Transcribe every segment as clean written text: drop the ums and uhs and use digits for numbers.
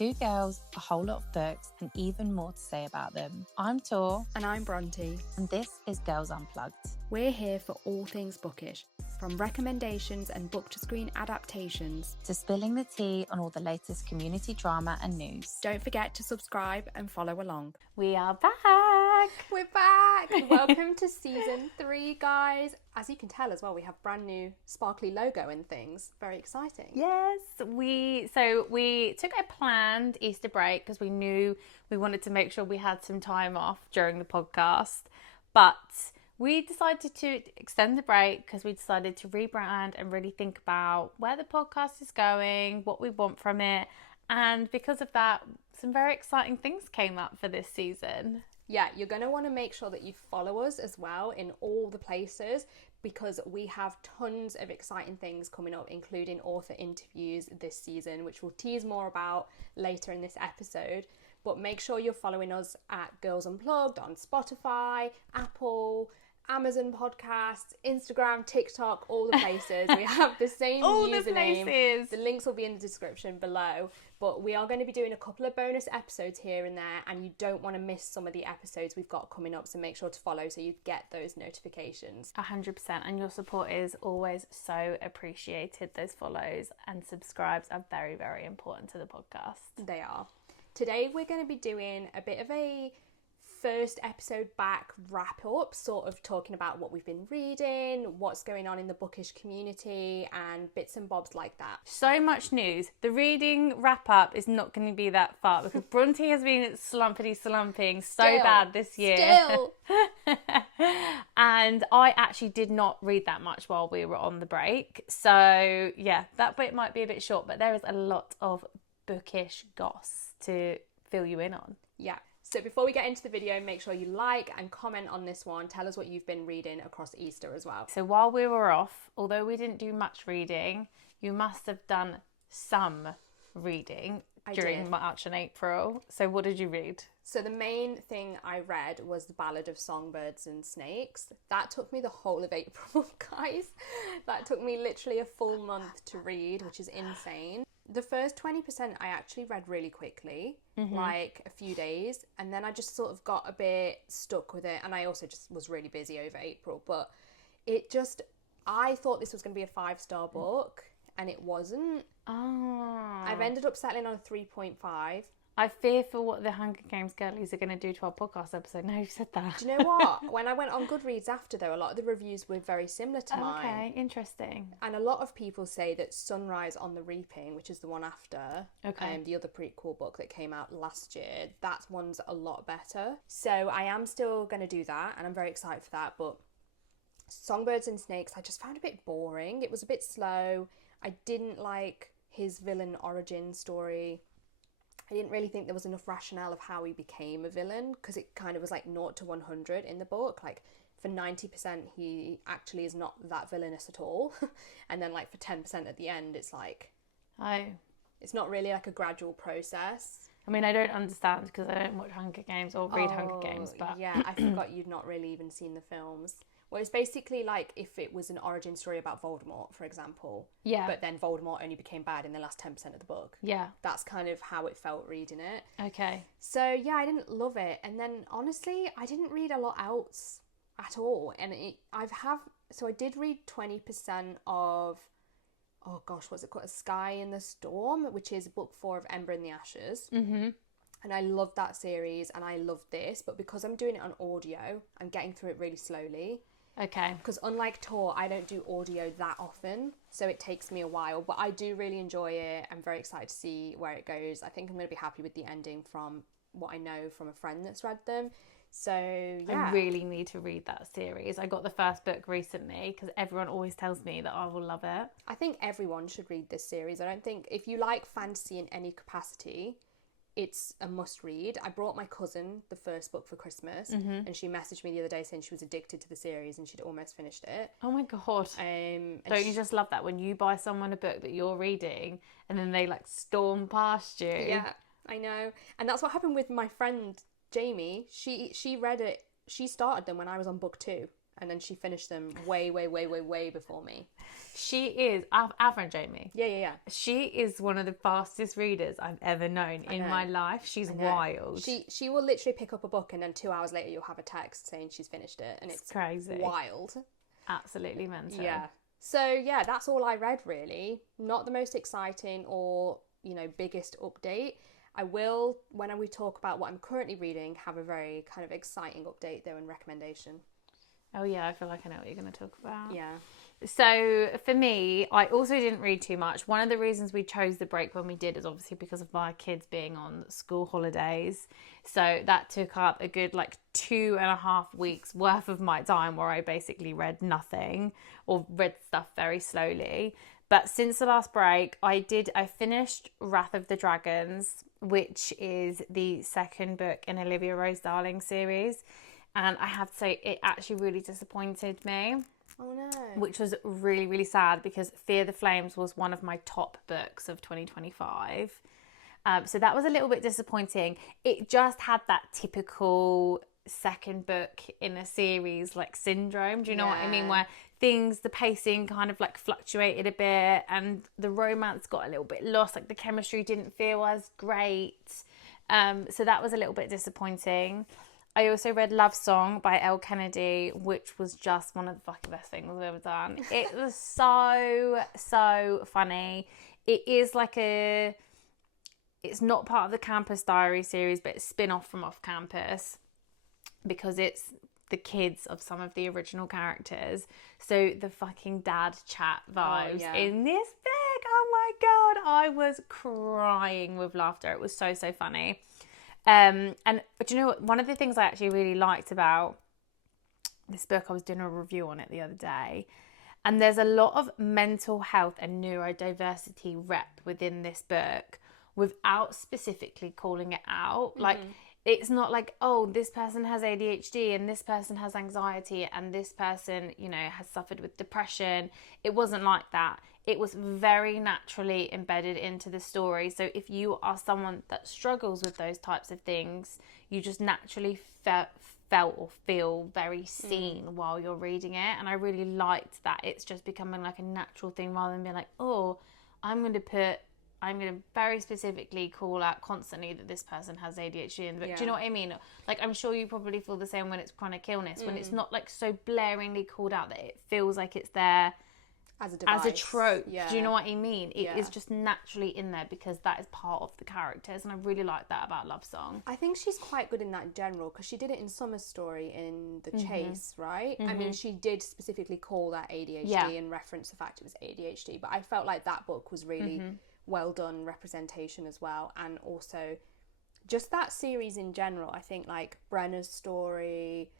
Two girls, a whole lot of books, and even more to say about them. I'm Tor. And I'm Bronte. And this is Gorls Unplugged. We're here for all things bookish, from recommendations and book-to-screen adaptations to spilling the tea on all the latest community drama and news. Don't forget to subscribe and follow along. We are back! We're back! Welcome to season 3, guys. As you can tell as well, we have brand new sparkly logo and things. Very exciting. Yes, we took a planned Easter break because we knew we wanted to make sure we had some time off during the podcast. But we decided to extend the break because we decided to rebrand and really think about where the podcast is going, what we want from it. And because of that, some very exciting things came up for this season. Yeah, you're going to want to make sure that you follow us as well in all the places because we have tons of exciting things coming up, including author interviews this season, which we'll tease more about later in this episode. But make sure you're following us at Gorls Unplugged on Spotify, Apple, Amazon Podcasts, Instagram, TikTok, all the places. We have the same all username. The links will be in the description below. But we are going to be doing a couple of bonus episodes here and there, and you don't want to miss some of the episodes we've got coming up, so make sure to follow so you get those notifications. 100%, and your support is always so appreciated. Those follows and subscribes are very, very important to the podcast. They are. Today we're going to be doing a bit of a first episode back wrap up, sort of talking about what we've been reading, what's going on in the bookish community, and bits and bobs like that. So much news. The reading wrap up is not going to be that far because Bronte has been slumping so bad this year. Still. And I actually did not read that much while we were on the break. So yeah, that bit might be a bit short, but there is a lot of bookish goss to fill you in on. Yeah. So before we get into the video, make sure you like and comment on this one. Tell us what you've been reading across Easter as well. So while we were off, although we didn't do much reading, you must have done some reading during March and April. So what did you read? So the main thing I read was The Ballad of Songbirds and Snakes. That took me the whole of April, guys. That took me literally a full month to read, which is insane. The first 20% I actually read really quickly, like a few days, and then I just sort of got a bit stuck with it, and I also just was really busy over April, but I thought this was going to be a 5-star book, and it wasn't. I've ended up settling on a 3.5. I fear for what the Hunger Games girlies are going to do to our podcast episode. Now you've said that. Do you know what? When I went on Goodreads after, though, a lot of the reviews were very similar to mine. Okay, interesting. And a lot of people say that Sunrise on the Reaping, which is the one after, the other prequel book that came out last year, that one's a lot better. So I am still going to do that, and I'm very excited for that. But Songbirds and Snakes, I just found a bit boring. It was a bit slow. I didn't like his villain origin story. I didn't really think there was enough rationale of how he became a villain, because it kind of was like 0 to 100 in the book. Like for 90% he actually is not that villainous at all. And then like for 10% at the end it's like... It's not really like a gradual process. I mean, I don't understand because I don't watch Hunger Games or read Hunger Games, but... Yeah, I forgot you'd not really even seen the films. Well, it's basically like if it was an origin story about Voldemort, for example. Yeah. But then Voldemort only became bad in the last 10% of the book. Yeah. That's kind of how it felt reading it. Okay. So, yeah, I didn't love it. And then, honestly, I didn't read a lot else at all. And I did read 20% of, oh gosh, what's it called? A Sky in the Storm, which is book 4 of Ember in the Ashes. Mm-hmm. And I loved that series and I loved this. But because I'm doing it on audio, I'm getting through it really slowly. Okay. Because unlike Tor, I don't do audio that often, so it takes me a while, but I do really enjoy it. I'm very excited to see where it goes. I think I'm going to be happy with the ending from what I know from a friend that's read them. So, yeah. I really need to read that series. I got the first book recently because everyone always tells me that I will love it. I think everyone should read this series. I don't think, if you like fantasy in any capacity, it's a must read. I brought my cousin the first book for Christmas, and she messaged me the other day saying she was addicted to the series and she'd almost finished it. Oh my god. Don't you just love that when you buy someone a book that you're reading and then they like storm past you? Yeah, I know. And that's what happened with my friend Jamie. She read it, she started them when I was on book 2 and then she finished them way before me. She is our friend Jamie. Yeah. She is one of the fastest readers I've ever known in my life. She's wild. She will literally pick up a book and then 2 hours later you'll have a text saying she's finished it, and it's crazy, wild, absolutely mental. Yeah. So yeah, that's all I read really. Not the most exciting or biggest update. I will, when we talk about what I'm currently reading, have a very kind of exciting update though and recommendation. Oh yeah, I feel like I know what you're going to talk about. Yeah. So for me, I also didn't read too much. One of the reasons we chose the break when we did is obviously because of my kids being on school holidays. So that took up a good 2.5 weeks worth of my time where I basically read nothing or read stuff very slowly. But since the last break, I finished Wrath of the Dragons, which is the second book in Olivia Rose Darling's series. And I have to say, it actually really disappointed me. Oh no. Which was really, really sad because Fear the Flames was one of my top books of 2025. So that was a little bit disappointing. It just had that typical second book in a series syndrome. Do you know what I mean? Where the pacing kind of fluctuated a bit and the romance got a little bit lost. The chemistry didn't feel as great. So that was a little bit disappointing. I also read Love Song by Elle Kennedy, which was just one of the fucking best things I've ever done. It was so funny. It is it's not part of the Campus Diary series, but it's spin-off from Off Campus because it's the kids of some of the original characters. So the fucking dad chat vibes in this big. Oh my God, I was crying with laughter. It was so funny. But you know what? One of the things I actually really liked about this book, I was doing a review on it the other day, and there's a lot of mental health and neurodiversity rep within this book without specifically calling it out. It's not oh, this person has ADHD and this person has anxiety and this person, has suffered with depression. It wasn't like that. It was very naturally embedded into the story. So if you are someone that struggles with those types of things, you just naturally felt or feel very seen while you're reading it. And I really liked that it's just becoming a natural thing rather than being oh, I'm going to very specifically call out constantly that this person has ADHD in the book. Yeah. Do you know what I mean? I'm sure you probably feel the same when it's chronic illness, when it's not so blaringly called out that it feels like it's there as a device. As a trope. Yeah. Do you know what I mean? It is just naturally in there because that is part of the characters, and I really like that about Love Song. I think she's quite good in that in general because she did it in Summer's story in The Chase, right? I mean, she did specifically call that ADHD and reference the fact it was ADHD, but I felt like that book was really well done representation as well, and also just that series in general. I think Brenna's story,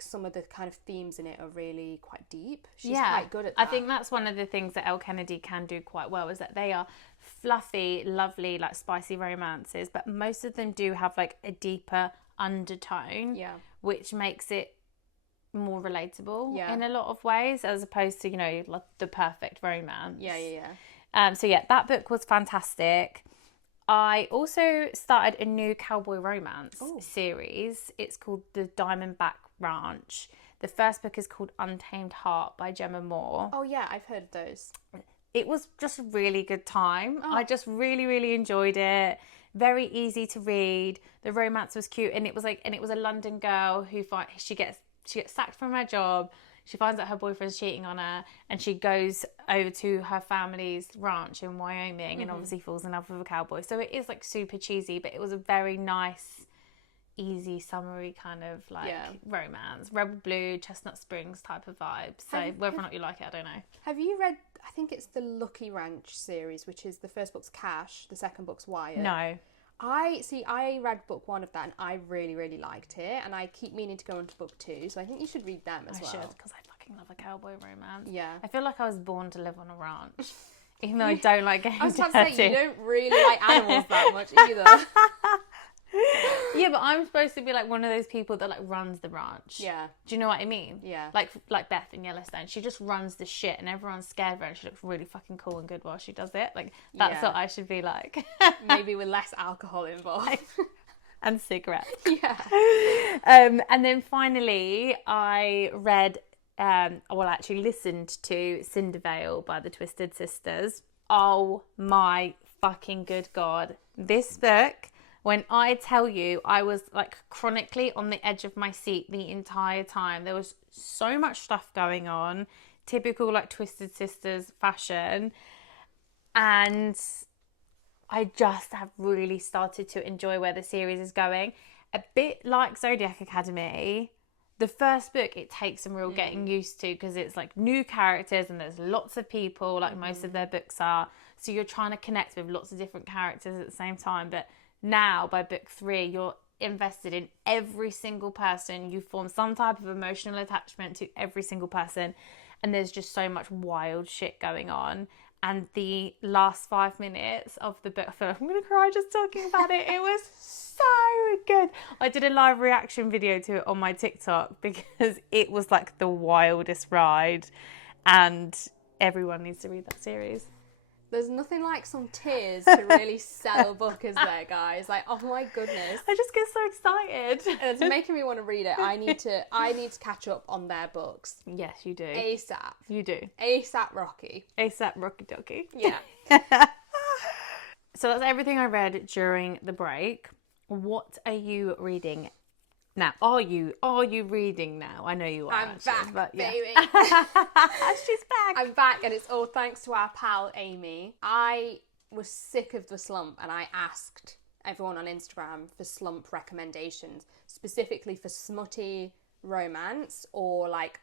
some of the kind of themes in it are really quite deep. She's quite good at that. I think that's one of the things that Elle Kennedy can do quite well, is that they are fluffy, lovely, spicy romances, but most of them do have a deeper undertone, which makes it more relatable in a lot of ways, as opposed to the perfect romance. So that book was fantastic. I also started a new cowboy romance series. It's called The Diamondback Ranch. The first book is called Untamed Heart by Gemma Moore. Oh yeah, I've heard those. It was just a really good time. I just really enjoyed it. Very easy to read. The romance was cute, and it was a London girl who she gets sacked from her job. She finds out her boyfriend's cheating on her, and she goes over to her family's ranch in Wyoming and obviously falls in love with a cowboy. So it is super cheesy, but it was a very nice, easy, summery kind of romance. Rebel Blue, Chestnut Springs type of vibe. So whether or not you like it, I don't know. Have you read, I think it's the Lucky Ranch series, which is the first book's Cash, the second book's Wyatt. No. I read book 1 of that and I really liked it, and I keep meaning to go on to book 2, so I think you should read them as well. I should, because I fucking love a cowboy romance. Yeah. I feel like I was born to live on a ranch, even though I don't like getting dirty. I was about to say, you don't really like animals that much either. Yeah, but I'm supposed to be one of those people that runs the ranch. Yeah. Do you know what I mean? Yeah. Like Beth in Yellowstone. She just runs the shit and everyone's scared of her and she looks really fucking cool and good while she does it. That's what I should be like. Maybe with less alcohol involved. and cigarettes. Yeah. And then finally, I read, actually listened to Cindervale by the Twisted Sisters. Oh my fucking good God. This book, when I tell you, I was like chronically on the edge of my seat the entire time. There was so much stuff going on, typical like Twisted Sisters fashion. And I just have really started to enjoy where the series is going. A bit like Zodiac Academy, the first book, it takes some real getting used to because it's like new characters and there's lots of people, like most of their books are. So you're trying to connect with lots of different characters at the same time. But now by book 3, you're invested in every single person. You form some type of emotional attachment to every single person. And there's just so much wild shit going on. And the last 5 minutes of the book, I feel like I'm going to cry just talking about it. It was so good. I did a live reaction video to it on my TikTok because it was like the wildest ride. And everyone needs to read that series. There's nothing like some tears to really sell a book, is there, guys? Like, oh my goodness. I just get so excited. It's making me want to read it. I need to catch up on their books. Yes, you do. ASAP. You do. ASAP Rocky. ASAP Rocky Docky. Yeah. So that's everything I read during the break. What are you reading now? Are you reading now? I know you are. I'm back, but yeah. baby. She's back. I'm back, and it's all thanks to our pal Amy. I was sick of the slump, and I asked everyone on Instagram for slump recommendations, specifically for smutty romance or like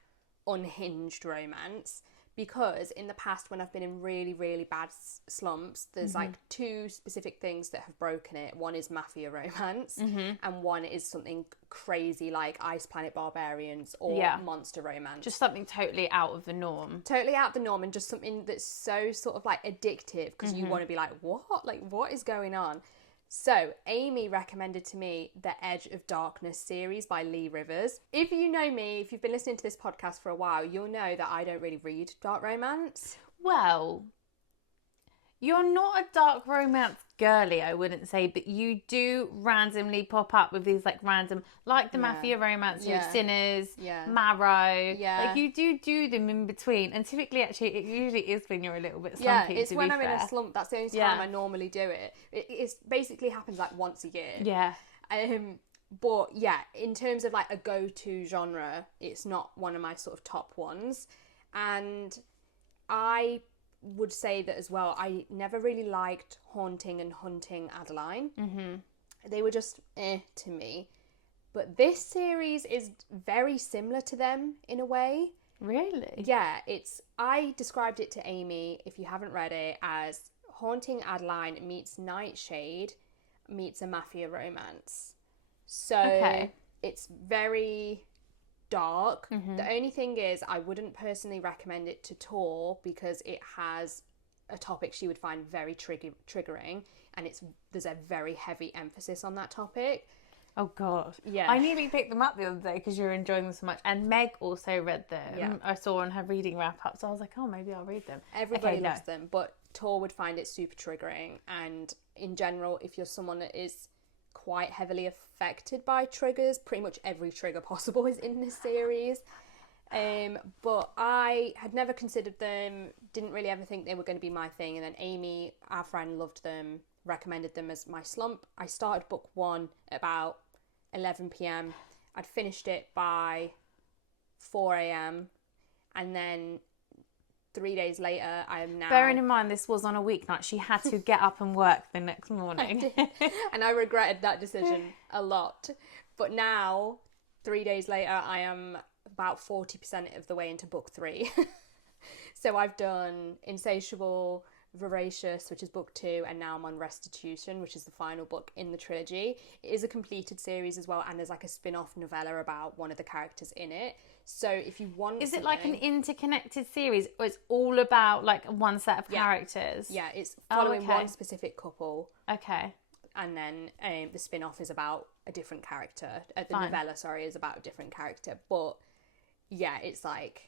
unhinged romance. Because in the past, when I've been in really, really bad slumps, there's like 2 specific things that have broken it. One is mafia romance, and one is something crazy like Ice Planet Barbarians or monster romance. Just something totally out of the norm. Totally out of the norm, and just something that's so sort of like addictive because you want to be like, what? Like, what is going on? So, Amy recommended to me the Edge of Darkness series by Lee Rivers. If you know me, if you've been listening to this podcast for a while, you'll know that I don't really read dark romance. Well, you're not a dark romance girly, I wouldn't say, but you do randomly pop up with these like random, like the mafia romance with Sinners, Marrow. Yeah. Like you do them in between. And typically, actually, it usually is when you're a little bit slumpy. Yeah, it's when I'm in a slump. That's the only time I normally do it. It basically happens like once a year. Yeah. But yeah, in terms of like a go-to genre, it's not one of my sort of top ones. And I would say that as well, I never really liked Haunting and Hunting Adeline. They were just to me. But this series is very similar to them in a way. Really? Yeah, I described it to Amy, if you haven't read it, as Haunting Adeline meets Nightshade meets a mafia romance. So it's very dark. The only thing is I wouldn't personally recommend it to Tor because it has a topic she would find very triggering, and there's a very heavy emphasis on that topic. Oh god. Yeah. I nearly picked them up the other day because you were enjoying them so much, and Meg also read them. Yeah. I saw on her reading wrap up, so I was like, oh, maybe I'll read them. Everybody loves them, but Tor would find it super triggering. And in general, if you're someone that is quite heavily affected by triggers, pretty much every trigger possible is in this series. But I had never considered them, didn't really ever think they were going to be my thing, and then Amy, our friend, loved them, recommended them as my slump. I started book 1 at about 11 p.m. I'd finished it by 4 a.m. and then 3 days later, I am now... Bearing in mind this was on a weeknight, she had to get up and work the next morning. And I regretted that decision a lot. But now, 3 days later, I am about 40% of the way into book 3. So I've done Insatiable, Voracious, which is book 2, and now I'm on Restitution, which is the final book in the trilogy. It is a completed series as well, and there's like a spin-off novella about one of the characters in it. So if you want Is it like an interconnected series, or it's all about like one set of characters? Yeah, it's following one specific couple. Okay. And then the spin-off is about a different character. The novella, is about a different character. But yeah, it's like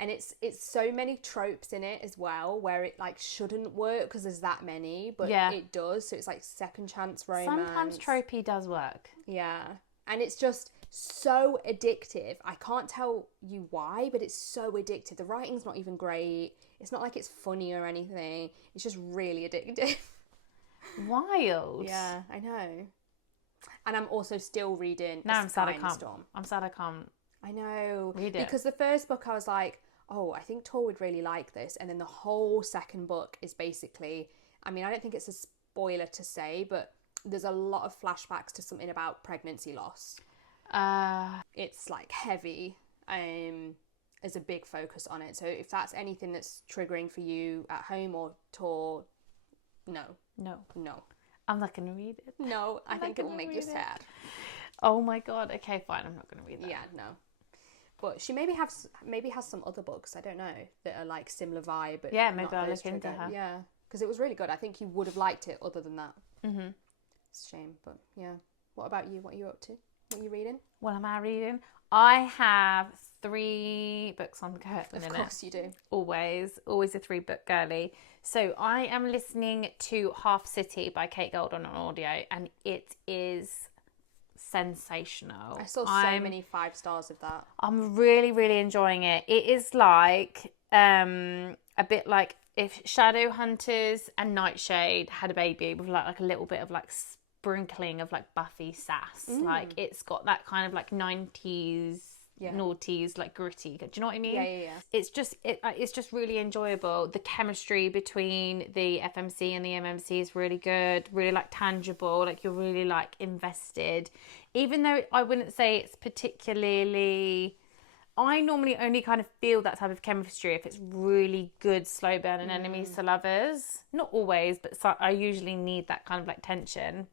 And it's so many tropes in it as well, where it like shouldn't work because there's that many, but it does. So it's like second chance romance. Sometimes tropey does work. Yeah. And it's just so addictive. I can't tell you why, but it's so addictive. The writing's not even great. It's not like it's funny or anything. It's just really addictive. Wild. Yeah, I know. And I'm also still reading I'm sad I can't. I'm sad I can't. I know. Read it. Because the first book I was like, oh, I think Tor would really like this. And then the whole second book is basically, I mean, I don't think it's a spoiler to say, but there's a lot of flashbacks to something about pregnancy loss. It's like heavy. There's a big focus on it. So if that's anything that's triggering for you at home or Tor, no. I'm not going to read it. No, I think it will make you sad. Oh my God. Okay, fine. I'm not going to read that. Yeah, no. But she maybe has some other books, I don't know, that are like similar vibe. But yeah, maybe I'll look into her. Yeah, because it was really good. I think you would have liked it other than that. Mm-hmm. It's a shame, but yeah. What about you? What are you up to? What are you reading? What am I reading? I have 3 books on the go at the minute. Of course you do. Always a 3-book girly. So I am listening to Half City by Kate Gold on audio, and it is sensational. I saw so many 5 stars of that. I'm really, really enjoying it. It is like a bit like if Shadowhunters and Nightshade had a baby with like a little bit of like sprinkling of like Buffy sass. Like it's got that kind of like 90s noughties, like gritty. Do you know what I mean? Yeah. It's just really enjoyable. The chemistry between the FMC and the MMC is really good, really like tangible, like you're really like invested. Even though I wouldn't say it's particularly, I normally only kind of feel that type of chemistry if it's really good slow burn and enemies to lovers. Not always, but I usually need that kind of like tension.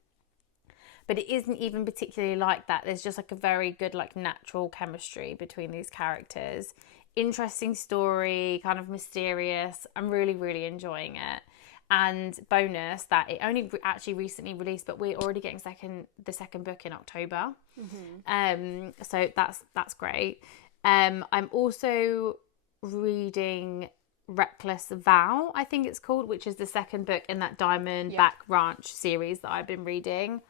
But it isn't even particularly like that. There's just like a very good like natural chemistry between these characters. Interesting story, kind of mysterious. I'm really, really enjoying it. And bonus that it only actually recently released, but we're already getting the second book in October. So that's great. I'm also reading Reckless Vow, I think it's called, which is the second book in that Diamondback Ranch series that I've been reading.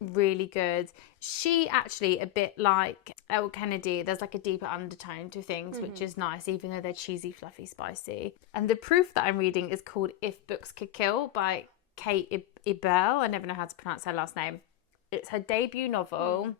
Really good. She actually, a bit like Elle Kennedy, there's like a deeper undertone to things, which is nice, even though they're cheesy, fluffy, spicy. And the proof that I'm reading is called If Books Could Kill by Kate Ibel. I never know how to pronounce her last name. It's her debut novel.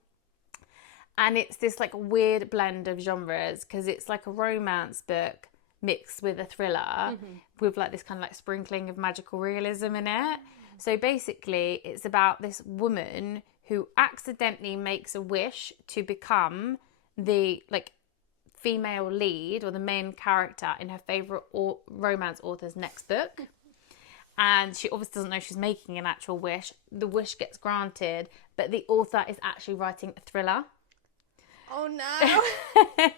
And it's this like weird blend of genres because it's like a romance book mixed with a thriller with like this kind of like sprinkling of magical realism in it. So basically, it's about this woman who accidentally makes a wish to become the like female lead or the main character in her favourite romance author's next book. And she obviously doesn't know she's making an actual wish. The wish gets granted, but the author is actually writing a thriller. Oh no.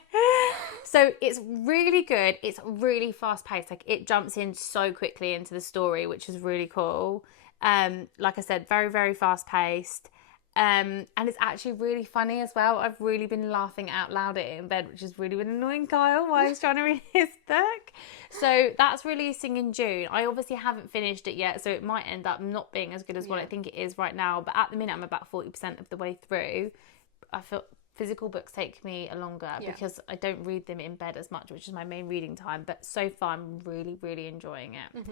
So it's really good. It's really fast paced. Like it jumps in so quickly into the story, which is really cool. Like I said, very, very fast paced. And it's actually really funny as well. I've really been laughing out loud at it in bed, which has really been annoying Kyle while he's trying to read his book. So that's releasing in June. I obviously haven't finished it yet, so it might end up not being as good as what I think it is right now. But at the minute, I'm about 40% of the way through. I feel physical books take me longer because I don't read them in bed as much, which is my main reading time. But so far, I'm really, really enjoying it.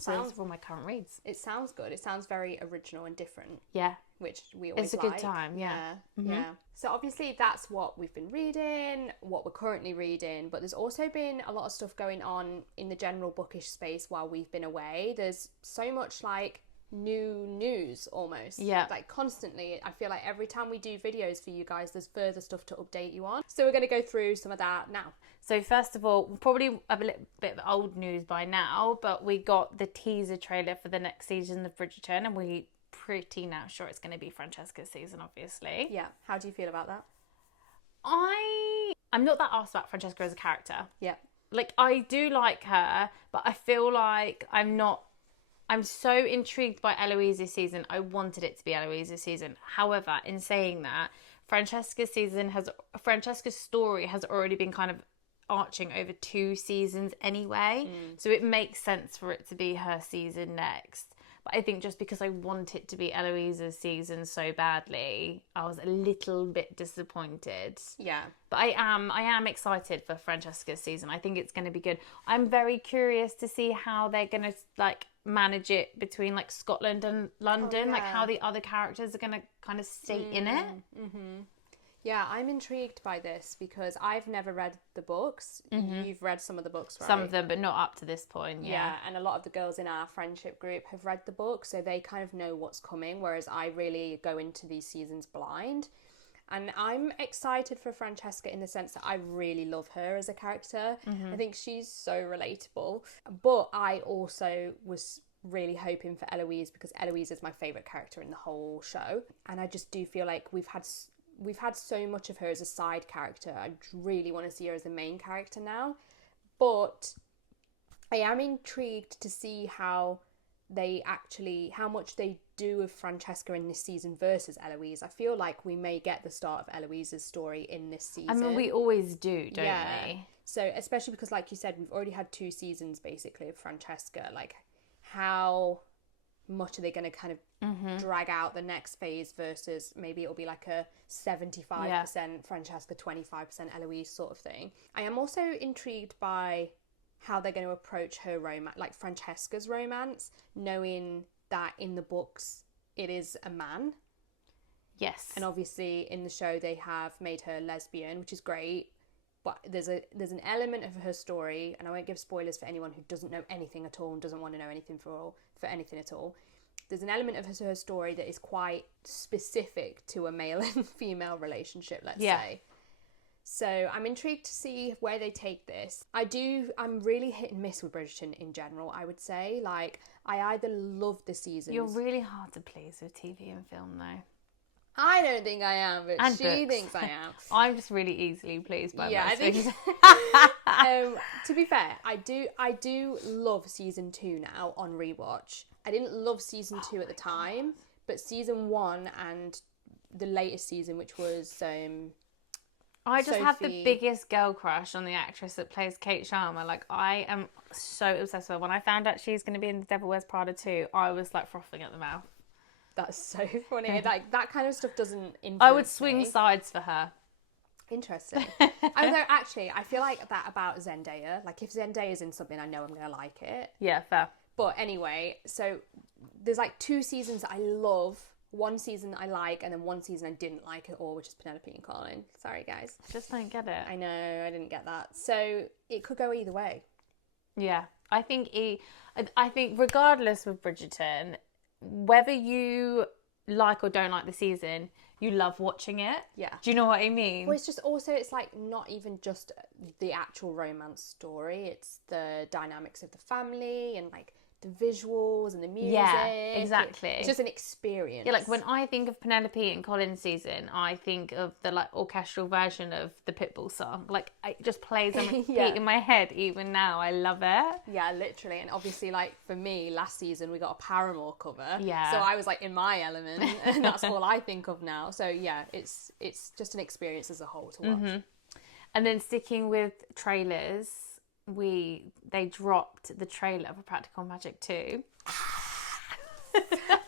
So those are all my current reads. It sounds good. It sounds very original and different. Yeah. Which we always like. It's a good time, yeah. Yeah. So obviously that's what we've been reading, what we're currently reading, but there's also been a lot of stuff going on in the general bookish space while we've been away. There's so much like new news almost. Yeah. Like constantly. I feel like every time we do videos for you guys, there's further stuff to update you on. So we're going to go through some of that now. So first of all, probably a little bit of old news by now, but we got the teaser trailer for the next season of Bridgerton, and we're pretty now sure it's going to be Francesca's season, obviously. Yeah. How do you feel about that? I'm not that arsed about Francesca as a character. Yeah. Like, I do like her, but I feel like I'm so intrigued by Eloise's season. I wanted it to be Eloise's season. However, in saying that, Francesca's story has already been kind of arching over 2 seasons anyway. So it makes sense for it to be her season next. But I think just because I want it to be Eloise's season so badly, I was a little bit disappointed. Yeah. But I am excited for Francesca's season. I think it's going to be good. I'm very curious to see how they're going to like manage it between like Scotland and London, like how the other characters are going to kind of stay in it. Yeah, I'm intrigued by this because I've never read the books. You've read some of the books, right? Some of them, but not up to this point. Yeah, and a lot of the girls in our friendship group have read the book, so they kind of know what's coming, whereas I really go into these seasons blind. And I'm excited for Francesca in the sense that I really love her as a character. I think she's so relatable. But I also was really hoping for Eloise because Eloise is my favourite character in the whole show. And I just do feel like we've had so much of her as a side character. I really want to see her as a main character now. But I am intrigued to see how much they do of Francesca in this season versus Eloise. I feel like we may get the start of Eloise's story in this season. I mean, we always do, don't we? So, especially because, like you said, we've already had 2 seasons, basically, of Francesca. Like, how much are they going to kind of drag out the next phase versus maybe it'll be like a 75% Francesca, 25% Eloise sort of thing. I am also intrigued by how they're going to approach her romance, like Francesca's romance, knowing that in the books it is a man. Yes. And obviously in the show they have made her lesbian, which is great. But there's an element of her story, and I won't give spoilers for anyone who doesn't know anything at all and doesn't want to know anything for anything at all. There's an element of her story that is quite specific to a male and female relationship, let's say. So I'm intrigued to see where they take this. I'm really hit and miss with Bridgerton in general, I would say. Like, I either love the seasons. You're really hard to please with TV and film, though. I don't think I am, but and she books. thinks I am. I'm just really easily pleased by most things. To be fair, I do love season 2 now on rewatch. I didn't love season 2 at the time, but season 1 and the latest season, which was I just have the biggest girl crush on the actress that plays Kate Sharma. Like, I am so obsessed with her. When I found out she's going to be in The Devil Wears Prada 2, I was like frothing at the mouth. That's so funny. Like, that kind of stuff doesn't influence I would swing sides for her. Interesting. Although, actually, I feel like that about Zendaya. Like, if Zendaya's in something, I know I'm going to like it. Yeah, fair. But anyway, so there's like 2 seasons that I love. 1 season I like, and then 1 season I didn't like at all, which is Penelope and Colin. Sorry, guys. I just don't get it. I know, I didn't get that. So it could go either way. Yeah. I think regardless of Bridgerton, whether you like or don't like the season, you love watching it. Yeah. Do you know what I mean? Well, it's like not even just the actual romance story. It's the dynamics of the family and like the visuals and the music. Yeah, exactly. It's just an experience. Yeah, like when I think of Penelope and Colin's season, I think of the like orchestral version of the Pitbull song. Like, it just plays on repeat in my head even now. I love it. Yeah, literally. And obviously, like for me, last season we got a Paramore cover. Yeah. So I was like in my element, and that's all I think of now. So yeah, it's just an experience as a whole to watch. And then sticking with trailers, they dropped the trailer for Practical Magic 2.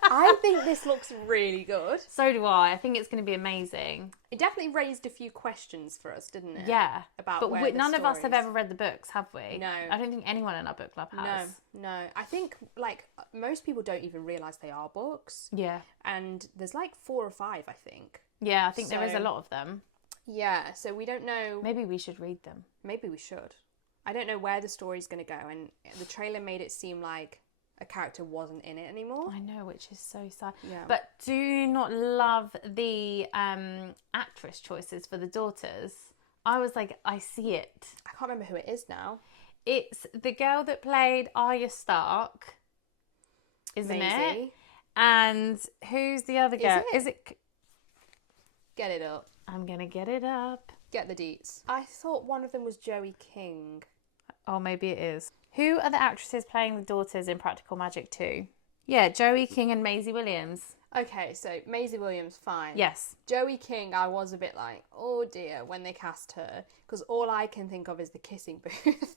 I think this looks really good. So do I. I think it's going to be amazing. It definitely raised a few questions for us, didn't it? Yeah. But none of us have ever read the books, have we? No. I don't think anyone in our book club has. No. I think, like, most people don't even realise they are books. Yeah. And there's, like, 4 or 5, I think. Yeah, I think there is a lot of them. Yeah, so we don't know. Maybe we should read them. Maybe we should. I don't know where the story's going to go, and the trailer made it seem like a character wasn't in it anymore. I know, which is so sad. Yeah. But do you not love the actress choices for the daughters? I was like, I see it. I can't remember who it is now. It's the girl that played Arya Stark, isn't Maisie. it? And who's the other girl? Is it? Get it up. I'm going to get it up. Get the deets. I thought one of them was Joey King. Oh, maybe it is. Who are the actresses playing the daughters in Practical Magic 2? Yeah, Joey King and Maisie Williams. Okay, so Maisie Williams, fine. Yes. Joey King, I was a bit like, oh dear, when they cast her, because all I can think of is the kissing booth.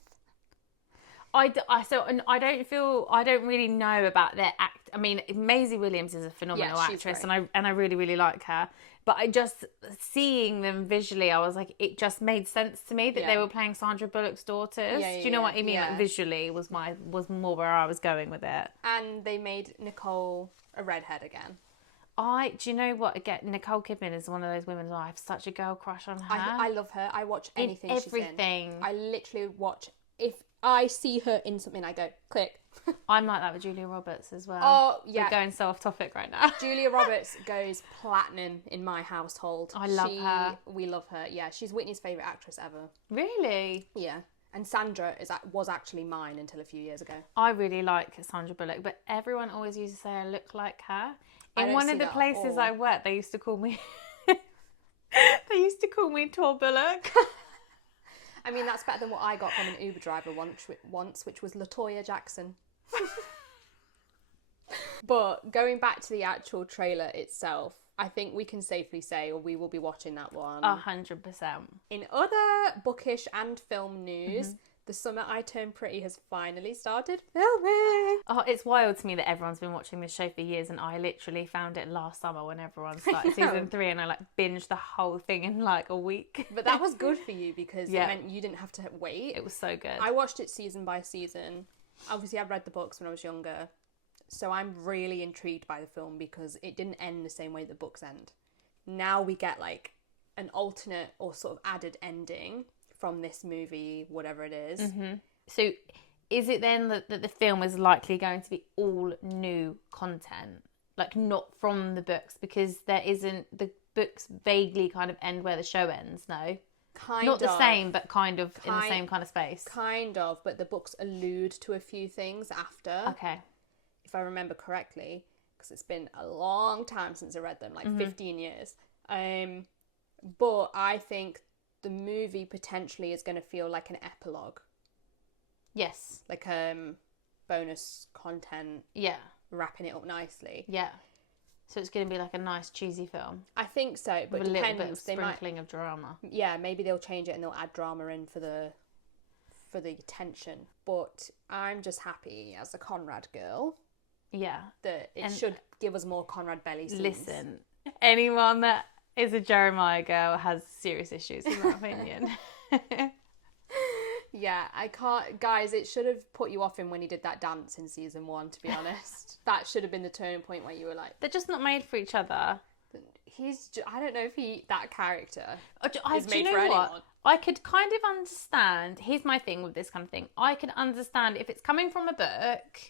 I don't really know about their act. I mean, Maisie Williams is a phenomenal actress, and I really, really like her. But I just, seeing them visually, I was like, it just made sense to me that they were playing Sandra Bullock's daughters. Do you know what I mean? Like, visually was more where I was going with it. And they made Nicole a redhead again. Do you know what? Again, Nicole Kidman is one of those women I have such a girl crush on her. I love her. I watch anything she's in. Everything. I literally watch, if I see her in something, I go, click. I'm like that with Julia Roberts as well. Oh, yeah. We're going so off topic right now. Julia Roberts goes platinum in my household. I love her. We love her. Yeah, she's Whitney's favourite actress ever. Really? Yeah. And Sandra was actually mine until a few years ago. I really like Sandra Bullock, but everyone always used to say I look like her. In one of the places I worked, they used to call me Tall Bullock. I mean, that's better than what I got from an Uber driver once, which was LaToya Jackson. But going back to the actual trailer itself, I think we can safely say, or we will be watching that one. 100%. In other bookish and film news, The Summer I Turned Pretty has finally started filming. Oh, it's wild to me that everyone's been watching this show for years, and I literally found it last summer when everyone started season 3, and I binged the whole thing in a week. But that was good for you because it meant you didn't have to wait. It was so good. I watched it season by season. Obviously, I've read the books when I was younger, so I'm really intrigued by the film because it didn't end the same way the books end. Now we get an alternate or sort of added ending from this movie, whatever it is. Mm-hmm. So is it then that the film is likely going to be all new content? Not from the books, because the books vaguely kind of end where the show ends, no? Not the same, but kind of in the same kind of space. Kind of, but the books allude to a few things after. Okay. If I remember correctly, because it's been a long time since I read them, 15 years. But I think the movie potentially is going to feel like an epilogue. Yes. Bonus content. Yeah. Wrapping it up nicely. Yeah. So it's going to be a nice cheesy film. I think so, but with it depends. A little bit of sprinkling of drama. Yeah, maybe they'll change it and they'll add drama in for the tension. But I'm just happy as a Conrad girl. Yeah. That it should give us more Conrad belly scenes. Listen, anyone that is a Jeremiah girl has serious issues, in my opinion. Yeah, I can't... Guys, it should have put you off him when he did that dance in season 1, to be honest. That should have been the turning point where you were like... They're just not made for each other. I don't know if that character is made for anyone. I could kind of understand... Here's my thing with this kind of thing. I could understand if it's coming from a book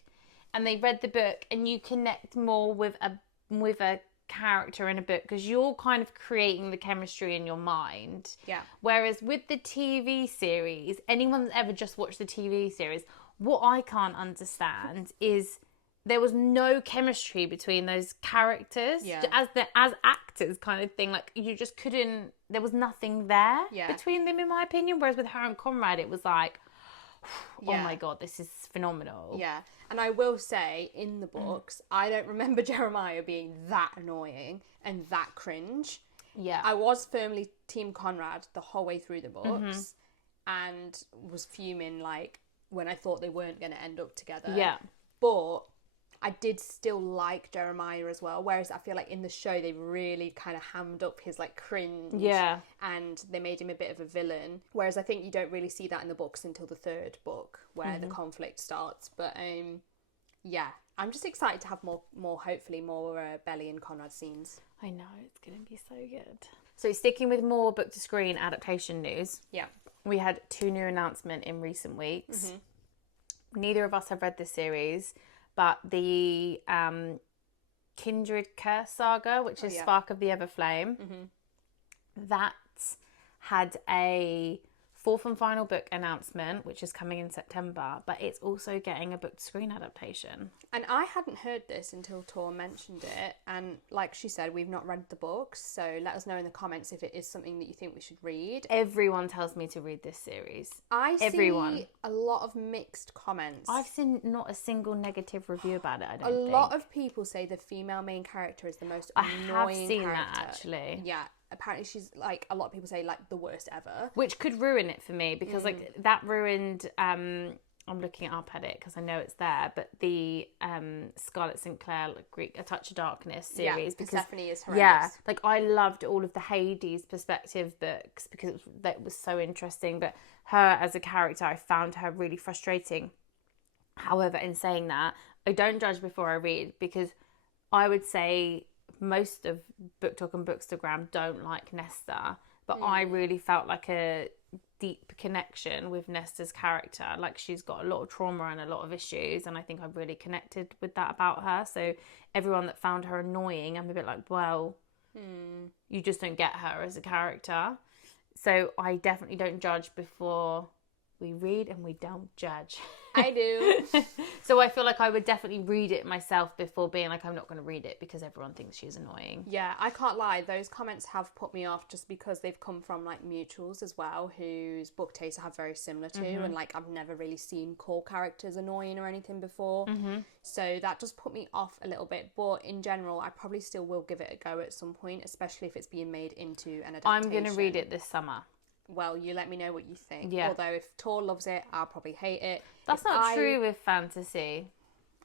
and they read the book and you connect more with a character in a book because you're kind of creating the chemistry in your mind. Yeah. Whereas with the TV series, anyone that's ever just watched the TV series, what I can't understand is there was no chemistry between those characters as actors kind of thing. You just couldn't, there was nothing there between them in my opinion. Whereas with her and Conrad, it was like, oh my God, this is phenomenal. Yeah. And I will say, in the books, I don't remember Jeremiah being that annoying and that cringe. Yeah. I was firmly Team Conrad the whole way through the books and was fuming, when I thought they weren't going to end up together. Yeah. But I did still like Jeremiah as well, whereas I feel like in the show they really kind of hammed up his cringe. Yeah. And they made him a bit of a villain. Whereas I think you don't really see that in the books until the 3rd book where the conflict starts. But yeah, I'm just excited to have more hopefully more Belly and Conrad scenes. I know, it's going to be so good. So sticking with more book to screen adaptation news. Yeah. We had 2 new announcements in recent weeks. Neither of us have read this series. But the Kindred Curse saga, which is Spark of the Everflame, that had a fourth and final book announcement, which is coming in September, but it's also getting a book to screen adaptation. And I hadn't heard this until Tor mentioned it. And like she said, we've not read the books. So let us know in the comments if it is something that you think we should read. Everyone tells me to read this series. Everyone. See a lot of mixed comments. I've seen not a single negative review about it, I don't think. A lot of people say the female main character is the most annoying character. I have seen that, actually. Yeah. Apparently she's like, a lot of people say like the worst ever, which could ruin it for me because like that ruined I'm looking up at it because I know it's there, but the Scarlett Sinclair Greek A Touch of Darkness series, because Persephone is horrendous. Like I loved all of the Hades perspective books because that was so interesting, but her as a character, I found her really frustrating. However, in saying that, I don't judge before I read, because I would say most of Book Talk and Bookstagram don't like Nesta, but I really felt like a deep connection with Nesta's character. Like, she's got a lot of trauma and a lot of issues, and I think I really connected with that about her. So everyone that found her annoying, I'm a bit like, well, you just don't get her as a character. So I definitely don't judge before we read, and we don't judge. I do. So I feel like I would definitely read it myself before being like, I'm not going to read it because everyone thinks she's annoying. Yeah, I can't lie. Those comments have put me off just because they've come from like mutuals as well, whose book tastes I have very similar to, and like I've never really seen core characters annoying or anything before. So that does put me off a little bit. But in general, I probably still will give it a go at some point, especially if it's being made into an adaptation. I'm going to read it this summer. Well, you let me know what you think. Yeah. Although if Tor loves it, I'll probably hate it. That's not true with fantasy.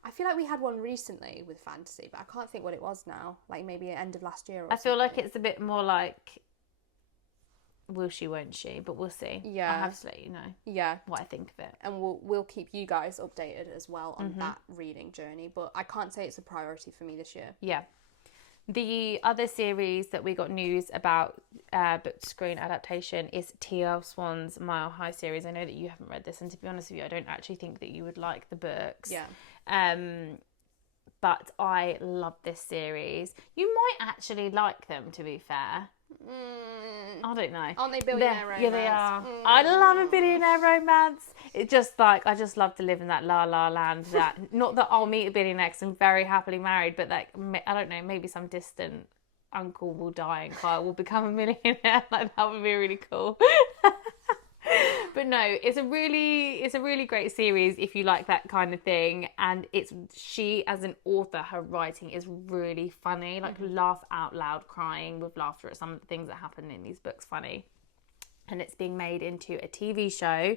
I feel like we had one recently with fantasy, but I can't think what it was now. Like maybe end of last year or I feel like it's a bit more like will she, won't she? But we'll see. Yeah. I'll have to let you know what I think of it. And we'll keep you guys updated as well on that reading journey. But I can't say it's a priority for me this year. Yeah. The other series that we got news about book to screen adaptation is T.L. Swan's Mile High series. I know that you haven't read this, and to be honest with you, I don't actually think that you would like the books. Yeah. But I love this series. You might actually like them, to be fair. I don't know. Aren't they billionaire romance? Yeah, they are. I love a billionaire romance. It just like, I just love to live in that la la land. That not that I'll meet a billionaire because I'm very happily married, but like, I don't know, maybe some distant uncle will die and Kyle will become a millionaire. Like, that would be really cool. But no, it's a really great series if you like that kind of thing. And she as an author, her writing is really funny, like laugh out loud, crying with laughter at some of the things that happen in these books funny. And it's being made into a TV show,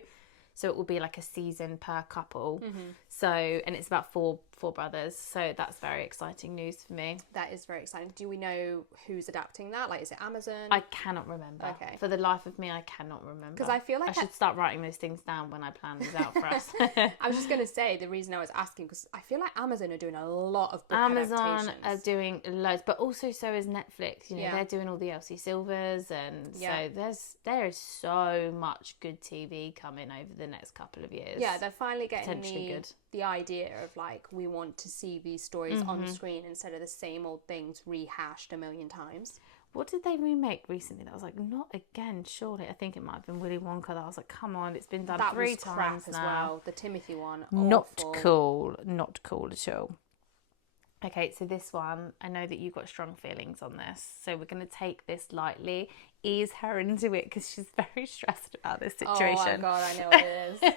so it will be like a season per couple. So, and it's about four brothers, so that's very exciting news for me. That is very exciting. Do we know who's adapting that? Like, is it Amazon? I cannot remember. Okay. For the life of me, I cannot remember. Because I feel like I should start writing those things down when I plan these out for us. I was just going to say, the reason I was asking, because I feel like Amazon are doing a lot of book adaptations. Amazon are doing loads, but also so is Netflix. You know, they're doing all the Elsie Silvers, and so there is so much good TV coming over the next couple of years. Yeah, they're finally getting the idea of like, we want to see these stories on screen instead of the same old things rehashed a million times. What did they remake recently that was like, not again, surely? I think it might have been Willy Wonka. That I was like, come on, it's been done that 3 was times crap as now. well. The Timothy one, not awful. Not cool at all. Okay, so this one, I know that you've got strong feelings on this, so we're going to take this lightly, ease her into it, because she's very stressed about this situation. Oh my God, I know what it is.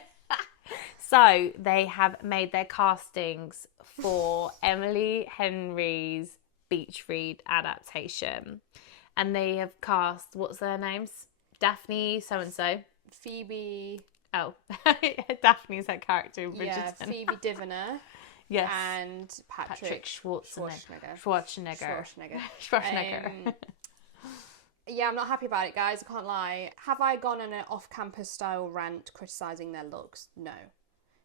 So they have made their castings for Emily Henry's Beach Read adaptation, and they have cast, what's their names? Daphne so-and-so. Phoebe. Oh, Daphne's her character in Bridgerton. Yeah, Phoebe Diviner. Yes. And Patrick Schwarzenegger. Yeah, I'm not happy about it, guys. I can't lie. Have I gone on an off-campus style rant criticising their looks? No.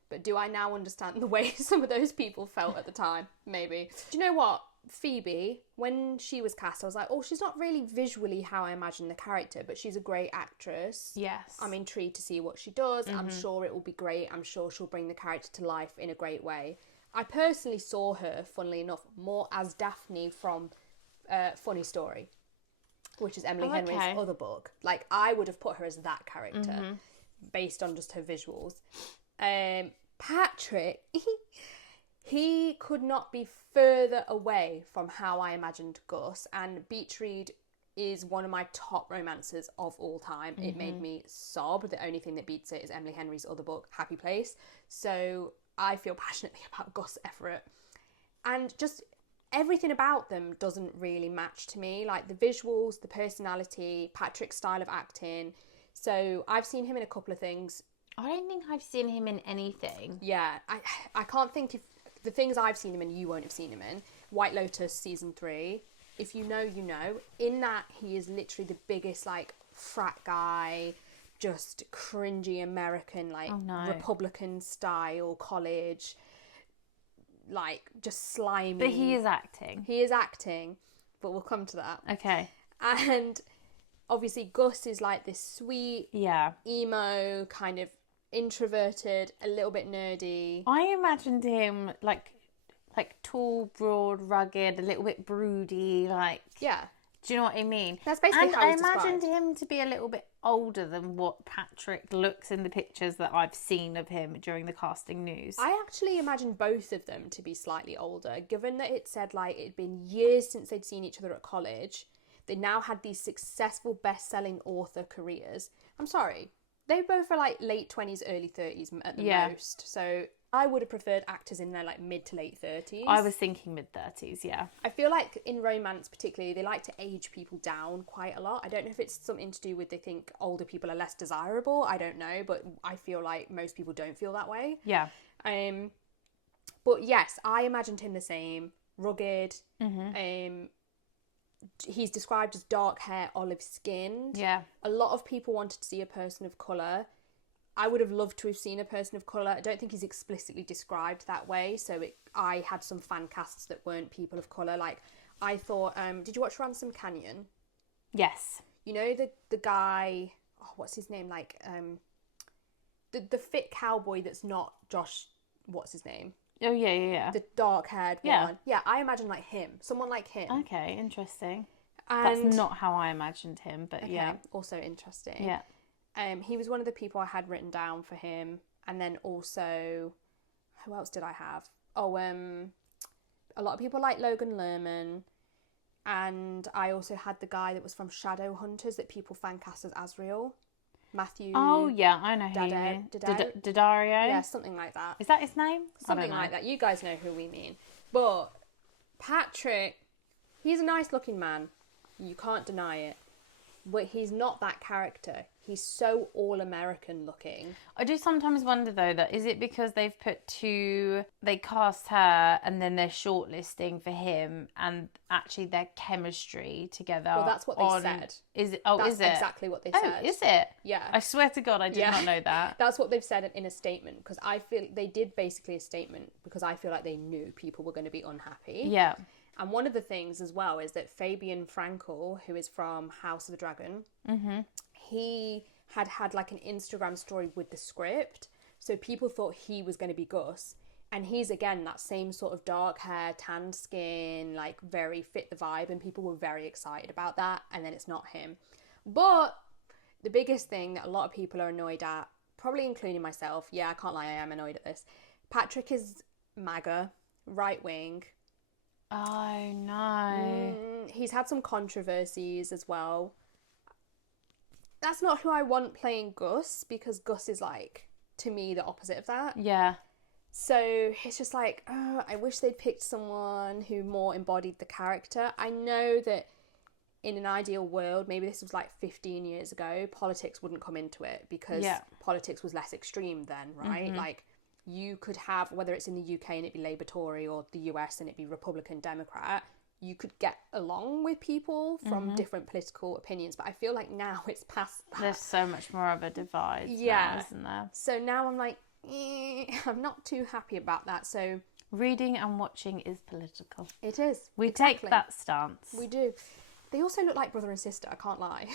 But do I now understand the way some of those people felt at the time? Maybe. Do you know what? Phoebe, when she was cast, I was like, oh, she's not really visually how I imagine the character, but she's a great actress. Yes. I'm intrigued to see what she does. I'm sure it will be great. I'm sure she'll bring the character to life in a great way. I personally saw her, funnily enough, more as Daphne from Funny Story. which is Emily Henry's other book. Like, I would have put her as that character based on just her visuals. Patrick, he could not be further away from how I imagined Gus, and Beach Read is one of my top romances of all time. It made me sob. The only thing that beats it is Emily Henry's other book, Happy Place. So I feel passionately about Gus Everett. And just everything about them doesn't really match to me. Like the visuals, the personality, Patrick's style of acting. So I've seen him in a couple of things. I don't think I've seen him in anything. Yeah, I can't think of the things I've seen him in, you won't have seen him in. White Lotus season 3. If you know, you know. In that, he is literally the biggest, like, frat guy, just cringy American, like, Republican style college, like, just slimy. But he is acting. He is acting, but we'll come to that. Okay. And obviously Gus is like this sweet, emo, kind of introverted, a little bit nerdy. I imagined him like tall, broad, rugged, a little bit broody, like... Yeah. Do you know what I mean? That's basically how he's described. I imagined him to be a little bit older than what Patrick looks in the pictures that I've seen of him during the casting news. I actually imagined both of them to be slightly older, given that it said, like, it'd been years since they'd seen each other at college. They now had these successful best-selling author careers. I'm sorry. They both are, like, late 20s, early 30s at the most. So I would have preferred actors in their, like, mid to late 30s. I was thinking mid-30s, yeah. I feel like in romance particularly, they like to age people down quite a lot. I don't know if it's something to do with they think older people are less desirable. I don't know, but I feel like most people don't feel that way. Yeah. But yes, I imagined him the same. Rugged. He's described as dark hair, olive skinned. Yeah. A lot of people wanted to see a person of colour. I would have loved to have seen a person of colour. I don't think he's explicitly described that way. So I had some fan casts that weren't people of colour. Like, I thought, did you watch Ransom Canyon? Yes. You know the guy, what's his name? Like, the fit cowboy that's not Josh, what's his name? Oh, yeah. The dark-haired one. Yeah, I imagine like him. Someone like him. Okay, interesting. And that's not how I imagined him, but yeah. Also interesting. Yeah. He was one of the people I had written down for him. And then also, who else did I have? A lot of people like Logan Lerman. And I also had the guy that was from Shadowhunters that people fan cast as Azrael. Matthew. Oh, yeah, I know who you mean. Daddario? Yeah, something like that. Is that his name? Something like that. You guys know who we mean. But Patrick, he's a nice looking man. You can't deny it. But he's not that character. He's so all-American looking. I do sometimes wonder, though, that is it because they cast her and then they're shortlisting for him and actually their chemistry together. Well, that's what they said. Is it? Oh, that's is it? Exactly what they said. Oh, is it? Yeah. I swear to God, I did not know that. That's what they've said in a statement, because I feel they did basically a statement because I feel like they knew people were going to be unhappy. Yeah. And one of the things as well is that Fabian Frankel, who is from House of the Dragon, he had like an Instagram story with the script. So people thought he was going to be Gus. And he's, again, that same sort of dark hair, tan skin, like very fit the vibe. And people were very excited about that. And then it's not him. But the biggest thing that a lot of people are annoyed at, probably including myself, yeah, I can't lie, I am annoyed at this. Patrick is MAGA, right wing. Oh, no. He's had some controversies as well. That's not who I want playing Gus, because Gus is, like, to me, the opposite of that. Yeah. So it's just like, I wish they'd picked someone who more embodied the character. I know that in an ideal world, maybe this was like 15 years ago, politics wouldn't come into it because politics was less extreme then, right? Like, you could have, whether it's in the UK and it'd be Labour Tory, or the US and it'd be Republican Democrat, you could get along with people from different political opinions. But I feel like now it's past that. There's so much more of a divide now, isn't there? So now I'm like, I'm not too happy about that. So reading and watching is political. It is. We take that stance. We do. They also look like brother and sister, I can't lie.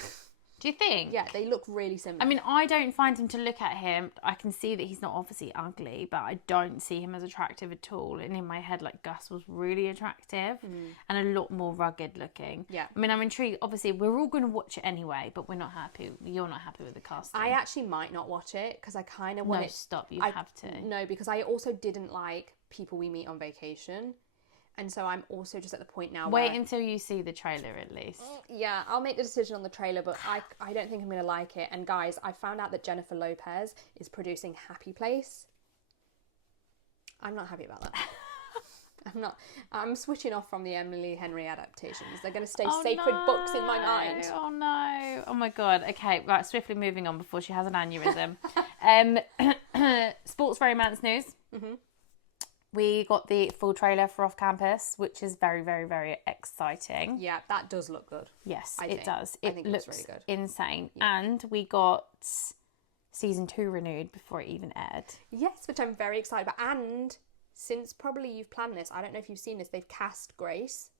Do you think? Yeah, they look really similar. I mean, I don't find him to look at him. I can see that he's not obviously ugly, but I don't see him as attractive at all. And in my head, like, Gus was really attractive and a lot more rugged looking. Yeah. I mean, I'm intrigued. Obviously, we're all going to watch it anyway, but we're not happy. You're not happy with the casting. I actually might not watch it because I kind of want No, it... stop. You have to. No, because I also didn't like People We Meet on Vacation. And so I'm also just at the point now where... Wait until you see the trailer at least. Yeah, I'll make the decision on the trailer, but I don't think I'm going to like it. And guys, I found out that Jennifer Lopez is producing Happy Place. I'm not happy about that. I'm not. I'm switching off from the Emily Henry adaptations. They're going to stay sacred books in my mind. Oh no. Oh my God. Okay, right, swiftly moving on before she has an aneurysm. Sports romance news. Mm-hmm. We got the full trailer for Off Campus, which is very, very, very exciting. Yeah, that does look good. Yes, it does. It looks really good. Insane. Yeah. And we got season 2 renewed before it even aired. Yes, which I'm very excited about. And since probably you've planned this, I don't know if you've seen this, they've cast Grace.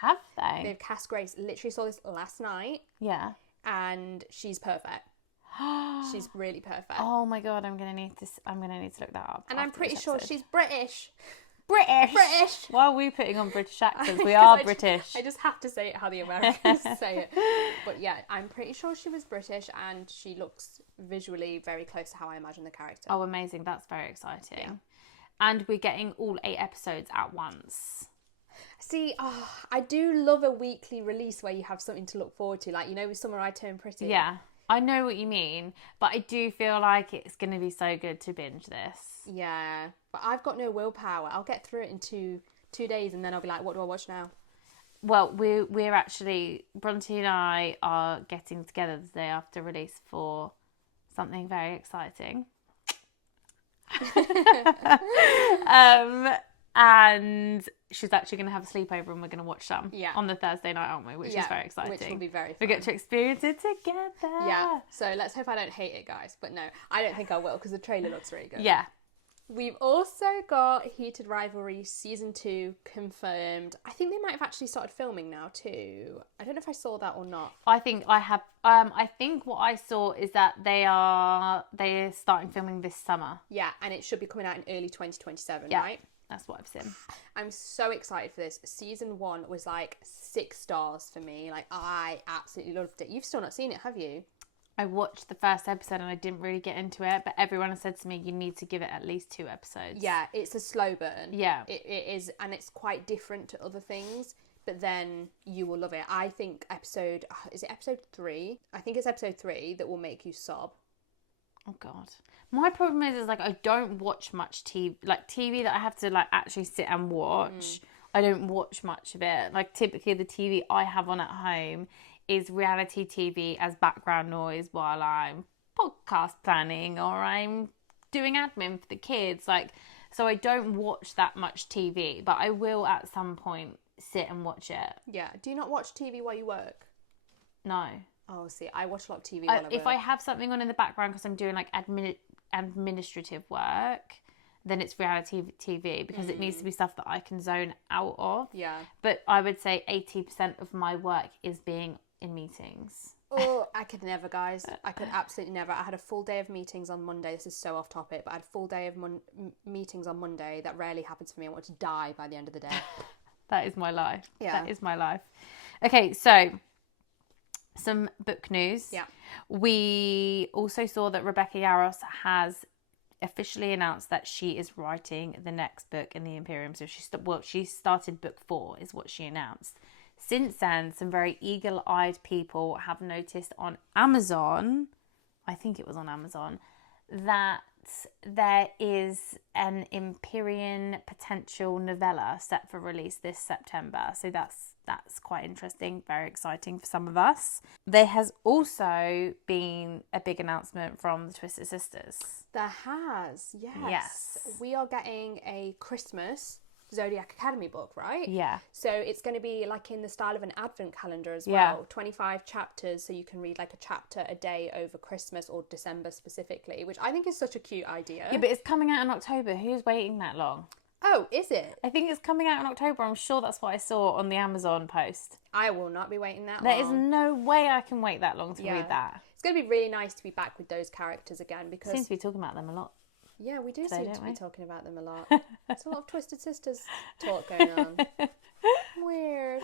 Have they? They've cast Grace. Literally saw this last night. Yeah. And she's perfect. She's really perfect. Oh my God, I'm gonna need to look that up. And I'm pretty sure she's British. British. Why are we putting on British accents? We are British. I just have to say it how the Americans say it. But yeah, I'm pretty sure she was British, and she looks visually very close to how I imagine the character. Oh, amazing! That's very exciting. Yeah. And we're getting all 8 episodes at once. See, I do love a weekly release where you have something to look forward to, like, you know, with Summer I Turn Pretty. Yeah. I know what you mean, but I do feel like it's going to be so good to binge this. Yeah, but I've got no willpower. I'll get through it in two days, and then I'll be like, what do I watch now? Well, we're actually, Bronte and I are getting together the day after release for something very exciting. And she's actually going to have a sleepover, and we're going to watch some on the Thursday night, aren't we? Which is very exciting. Which will be very fun. We get to experience it together. Yeah, so let's hope I don't hate it, guys. But no, I don't think I will, because the trailer looks really good. Yeah. We've also got Heated Rivalry Season 2 confirmed. I think they might have actually started filming now too. I don't know if I saw that or not. I think I have. I think what I saw is that they're starting filming this summer. Yeah, and it should be coming out in early 2027, right? That's what I've seen. I'm so excited for this. Season 1 was like 6 stars for me. Like, I absolutely loved it. You've still not seen it, have you? I watched the first episode and I didn't really get into it, but everyone has said to me, you need to give it at least 2 episodes. Yeah, it's a slow burn. Yeah. It is, and it's quite different to other things, but then you will love it. I think is it episode 3? I think it's episode 3 that will make you sob. Oh God. My problem is like I don't watch much TV, like TV that I have to like actually sit and watch. I don't watch much of it. Like typically the TV I have on at home is reality TV as background noise while I'm podcast planning or I'm doing admin for the kids. Like, so I don't watch that much TV, but I will at some point sit and watch it. Yeah. Do you not watch TV while you work? No. Oh, see, I watch a lot of TV while I work. If I have something on in the background because I'm doing like administrative work, then it's reality TV because it needs to be stuff that I can zone out of. Yeah. But I would say 80% of my work is being in meetings. Oh, I could never, guys. I could absolutely never. I had a full day of meetings on Monday. This is so off topic, but I had a full day of meetings on Monday. That rarely happens for me. I want to die by the end of the day. That is my life. Yeah. That is my life. Okay, so some book news. Yeah. We also saw that Rebecca Yarros has officially announced that she is writing the next book in the Imperium. So she started book 4 is what she announced. Since then, some very eagle-eyed people have noticed on Amazon, I think it was on Amazon, that there is an Empyrean potential novella set for release this September. So that's quite interesting, very exciting for some of us. There has also been a big announcement from the Twisted Sisters. There has, yes. We are getting a Christmas Zodiac Academy book, right? Yeah. So it's going to be like in the style of an advent calendar as well. 25 chapters, so you can read like a chapter a day over Christmas or December specifically, which I think is such a cute idea. Yeah, but it's coming out in October. Who's waiting that long? Oh, is it? I think it's coming out in October. I'm sure that's what I saw on the Amazon post. I will not be waiting that long. There is no way I can wait that long to read that. It's going to be really nice to be back with those characters again because... Seems to be talking about them a lot. Yeah, we do seem to be talking about them a lot. There's a lot of Twisted Sisters talk going on. Weird.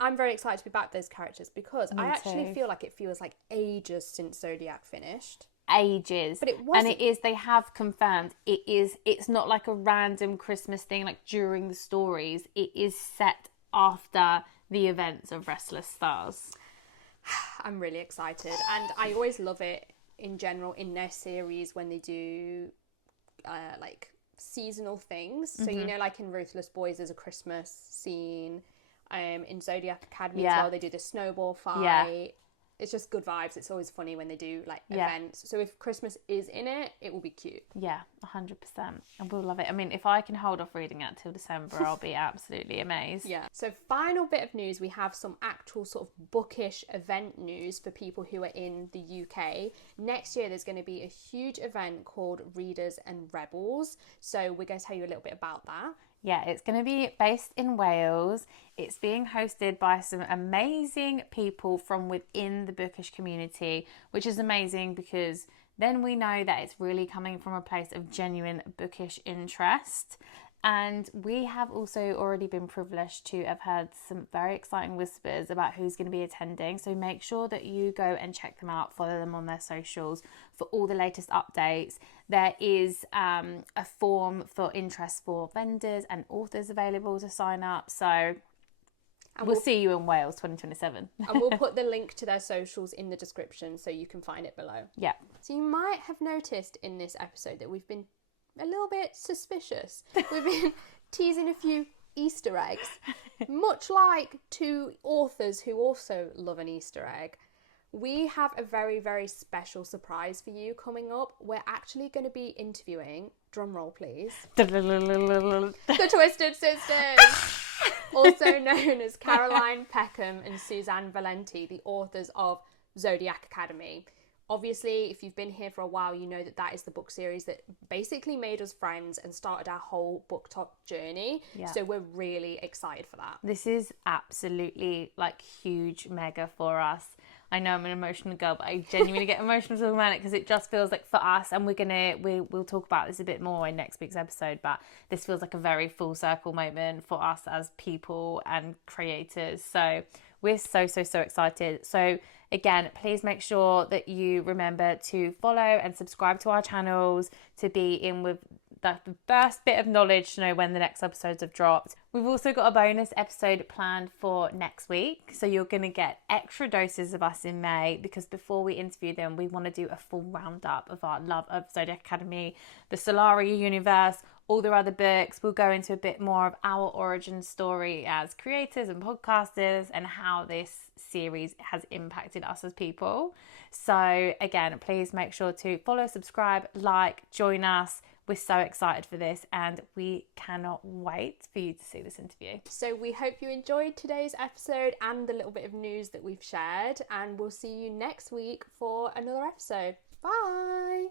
I'm very excited to be back with those characters because I actually feel like it feels like ages since Zodiac finished. Ages. But it wasn't. And it is, they have confirmed, it's not like a random Christmas thing like during the stories. It is set after the events of Restless Stars. I'm really excited. And I always love it in general in their series when they do like seasonal things. So, you know, like in Ruthless Boys, there's a Christmas scene. In Zodiac Academy as well, they do the snowball fight. Yeah. It's just good vibes. It's always funny when they do like events. So if Christmas is in it, it will be cute. Yeah, 100%. I will love it. I mean, if I can hold off reading it till December, I'll be absolutely amazed. Yeah. So final bit of news, we have some actual sort of bookish event news for people who are in the UK. Next year, there's going to be a huge event called Readers and Rebels. So we're going to tell you a little bit about that. Yeah, it's going to be based in Wales. It's being hosted by some amazing people from within the bookish community, which is amazing because then we know that it's really coming from a place of genuine bookish interest. And we have also already been privileged to have heard some very exciting whispers about who's going to be attending. So make sure that you go and check them out, follow them on their socials for all the latest updates. There is a form for interest for vendors and authors available to sign up. So we'll see you in Wales 2027. And we'll put the link to their socials in the description so you can find it below. Yeah. So you might have noticed in this episode that we've been a little bit suspicious. We've been teasing a few Easter eggs, much like two authors who also love an Easter egg. We have a very, very special surprise for you coming up. We're actually going to be interviewing, drumroll please, the Twisted Sisters, also known as Caroline Peckham and Suzanne Valenti, the authors of Zodiac Academy. Obviously, if you've been here for a while, you know that that is the book series that basically made us friends and started our whole book talk journey. Yeah. So we're really excited for that. This is absolutely like huge mega for us. I know I'm an emotional girl, but I genuinely get emotional talking about it because it just feels like for us, and we'll talk about this a bit more in next week's episode, but this feels like a very full circle moment for us as people and creators. So we're so excited. So again, please make sure that you remember to follow and subscribe to our channels to be in with the first bit of knowledge to know when the next episodes have dropped. We've also got a bonus episode planned for next week. So you're going to get extra doses of us in May because before we interview them, we want to do a full roundup of our love of Zodiac Academy, the Solaria universe, all their other books. We'll go into a bit more of our origin story as creators and podcasters and how this series has impacted us as people. So again, please make sure to follow, subscribe, like, join us. We're so excited for this and we cannot wait for you to see this interview. So we hope you enjoyed today's episode and the little bit of news that we've shared, and we'll see you next week for another episode. Bye!